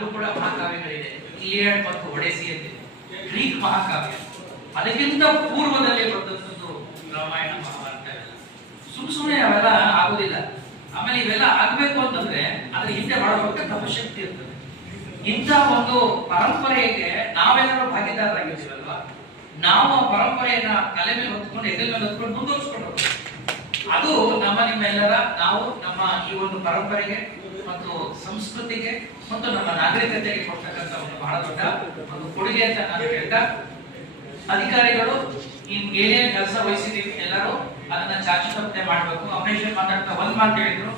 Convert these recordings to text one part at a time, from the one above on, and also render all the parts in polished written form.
ಅದು ಕೂಡ ಮಹಾಕಾವ್ಯಗಳಿದೆ. ಇಲಿಯಡ್ ಮತ್ತು ಒಡೆಸಿ ಅಂತಿದೆ, ಗ್ರೀಕ್ ಮಹಾಕಾವ್ಯ. ಅದಕ್ಕಿಂತ ಪೂರ್ವದಲ್ಲಿ ಬಂದದ್ದು ರಾಮಾಯಣ ಮಹಾಭಾರತ. ಸುಮ್ಮನೆ ಅವೆಲ್ಲ ಆಗುದಿಲ್ಲ. ಆಮೇಲೆ ಇವೆಲ್ಲ ಆಗ್ಬೇಕು ಅಂತಂದ್ರೆ ಅದ್ರ ಹಿಂದೆ ಮಾಡಬೇಕು ತಪಶಕ್ತಿ ಇರ್ತದೆ. ಇಂಥ ಒಂದು ಪರಂಪರೆಗೆ ನಾವೆಲ್ಲರೂ ಭಾಗಿದಾರರಾಗಿದ್ದೀವಲ್ವಾ, ನಾವು ಆ ಪರಂಪರೆಯನ್ನ ತಲೆ ಮೇಲೆ ಹೊತ್ಕೊಂಡು ಎದೆ ಮೇಲೆ ಹೊತ್ಕೊಂಡು ಮುಂದುವರಿಸ್ಕೊಂಡು ಹೋಗ್ತೀವಿ. ಅದು ನಿಮ್ಮೆಲ್ಲರ ನಾವು ನಮ್ಮ ಈ ಒಂದು ಪರಂಪರೆಗೆ ಮತ್ತು ಸಂಸ್ಕೃತಿಗೆ ಮತ್ತು ನಮ್ಮ ನಾಗರಿಕತೆಗೆ ಕೊಡ್ತಕ್ಕಂಥ ಒಂದು ಬಹಳ ದೊಡ್ಡ ಒಂದು ಕೊಡುಗೆ ಅಂತ ನಾನು ಹೇಳ್ತಾ, ಅಧಿಕಾರಿಗಳು ಏನೇ ಕೆಲಸ ವಹಿಸಿದೀವಿ ಎಲ್ಲರೂ ಅದನ್ನ ಚಾಚು ತಪ್ಪದೆ ಮಾಡಬೇಕು. ಅಮರೇಶ್ವರ್ ಮಾತಾಡ್ತಾ ಒಂದ್ ಮಾತು ಹೇಳಿದ್ರು,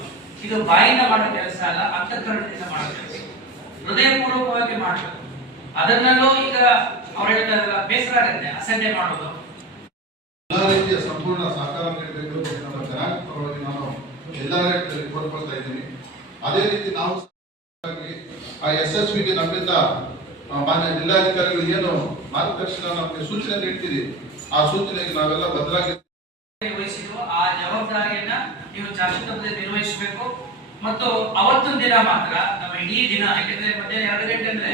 ಇದು ಬಾಯಿಂದ ಮಾಡೋ ಕೆಲಸ ಅಲ್ಲ, ಅಂತಃಕರಣದಿಂದ ಮಾಡೋ ಕೆಲಸ, ಹೃದಯಪೂರ್ವಕವಾಗಿ ಮಾಡಬೇಕು. ಅದನ್ನಲ್ಲೂ ಈಗ ಅವ್ರು ಹೇಳ್ತಾರಲ್ಲ, ಬೇಸರ ಆಗುತ್ತೆ ಅಸಡ್ಡೆ ಮಾಡೋದು. ಎಲ್ಲಾ ರೀತಿಯ ಸಂಪೂರ್ಣ ಸಹಕಾರ ನೀಡಬೇಕು ನಮ್ಮ ಜನಾಂಗ ಪರವಾಗಿ ನಾನು ಎಲ್ಲರ ಕೋರ್ಕೊಳ್ತಾ ಇದ್ದೀನಿ. ಅದೇ ರೀತಿ ನಾವು ಆ ಯಶಸ್ವಿಗೆ ನಮ್ಮಿಂದ ಮಾನ್ಯ ಜಿಲ್ಲಾಧಿಕಾರಿಗಳು ಏನು ಮಾರ್ಗದರ್ಶನ ನಮಗೆ ಸೂಚನೆ ನೀಡ್ತೀರಿ, ಆ ಸೂಚನೆಗೆ ನಾವೆಲ್ಲ ಬದಲಾಗಿ ವಹಿಸಿರುವ ಆ ಜವಾಬ್ದಾರಿಯನ್ನ ನೀವು ಚಾಚು ನಿರ್ವಹಿಸಬೇಕು. ಮತ್ತು ಅವತ್ತೊಂದು ದಿನ ಮಾತ್ರ ನಮ್ಮ ಇಡೀ ದಿನ, ಯಾಕಂದ್ರೆ ಮಧ್ಯಾಹ್ನ 2 ಗಂಟೆ ಅಂದ್ರೆ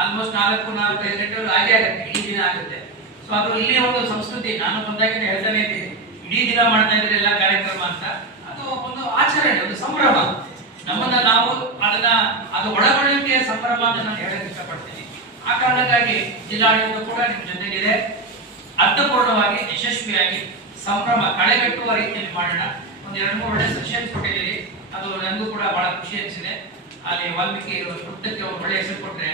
ಆಲ್ಮೋಸ್ಟ್ 4-5 ಗಂಟೆ ಹಾಗೆ ಆಗುತ್ತೆ, ಇಡೀ ದಿನ ಆಗುತ್ತೆ. ಸೊ ಅದು ಇಲ್ಲಿ ಒಂದು ಸಂಸ್ಕೃತಿ, ನಾನು ಬಂದಾಗಿನ ಹೇಳ್ತಾನೆ ಇದ್ದೀನಿ, ಇಡೀ ದಿನ ಮಾಡ್ತಾ ಇದ್ರೆ ಎಲ್ಲ ಕಾರ್ಯಕ್ರಮ ಅಂತ. ಅದು ಒಂದು ಆಚರಣೆ, ಒಂದು ಸಂಭ್ರಮ. ನಮ್ಮನ್ನ ನಾವು ಅದು ಒಳಗೊಳ್ಳುವಿಕೆಯ ಸಂಭ್ರಮ ಅಂತ ನಾನು ಹೇಳಕ್ ಇಷ್ಟಪಡ್ತೀನಿ. ಆ ಕಾರಣಕ್ಕಾಗಿ ಜಿಲ್ಲಾಡಳಿತ ಕೂಡ ನಿಮ್ ಜೊತೆಗಿದೆ. ಅರ್ಥಪೂರ್ಣವಾಗಿ ಯಶಸ್ವಿಯಾಗಿ ಸಂಭ್ರಮ ಕಳೆಗಟ್ಟುವ ರೀತಿಯಲ್ಲಿ ಮಾಡೋಣ. ಒಂದ್ 2-3 ಒಳ್ಳೆ ಸೆಷನ್ಸ್ ಕೊಟ್ಟಿದ್ದೀರಿ, ಅದು ನನಗೂ ಕೂಡ ಬಹಳ ಖುಷಿ ಅನಿಸಿದೆ. ಅಲ್ಲಿ ವಾಲ್ಮೀಕಿ ವೃತ್ತಕ್ಕೆ ಒಳ್ಳೆ ಹೆಸರು ಕೊಟ್ರೆ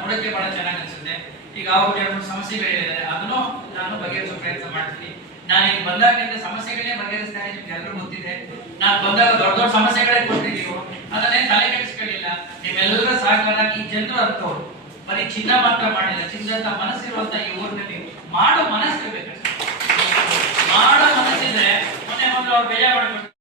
ನೋಡಕ್ಕೆ ಬಹಳ ಚೆನ್ನಾಗಿ ಅನ್ಸುತ್ತೆ. ಈಗ ಅವ್ರು 2-3 ಸಮಸ್ಯೆಗಳಿದ್ದಾರೆ, ಅದನ್ನು ನಾನು ಬಗೆಹರಿಸೋ ಪ್ರಯತ್ನ ಮಾಡ್ತೀನಿ. ನಾನು ಈಗ ಬಂದಾಗಿಂದ ಸಮಸ್ಯೆಗಳನ್ನೇ ಬಗೆಹರಿಸ್ತಾರೆ, ನಿಮ್ಗೆ ಎಲ್ಲರೂ ಗೊತ್ತಿದೆ. ನಾನು ಬಂದಾಗ ದೊಡ್ಡ ದೊಡ್ಡ ಸಮಸ್ಯೆಗಳೇ ಕೊಟ್ಟಿದ್ದೀವಿ, ಅದನ್ನೇ ತಲೆ ಕೆಡಿಸ್ಕೊಳ್ಳಿಲ್ಲ. ನಿಮ್ಮೆಲ್ಲರ ಸಹಕಾರ, ಈ ಜನರು ಅಂತವ್ರು ಬರೀ ಚಿನ್ನ ಮಾತ್ರ ಮಾಡಿಲ್ಲ, ಚಿನ್ನದಂತ ಮನಸ್ಸಿರುವಂತ ಈ ಊರಿನಲ್ಲಿ ಮಾಡೋ ಮನಸ್ಸಿರ್ಬೇಕಷ್ಟೇ. ಮಾಡೋ ಮನಸ್ಸಿದ್ರೆ ಮೊನ್ನೆ ಅವ್ರು ಬೇಜಾರು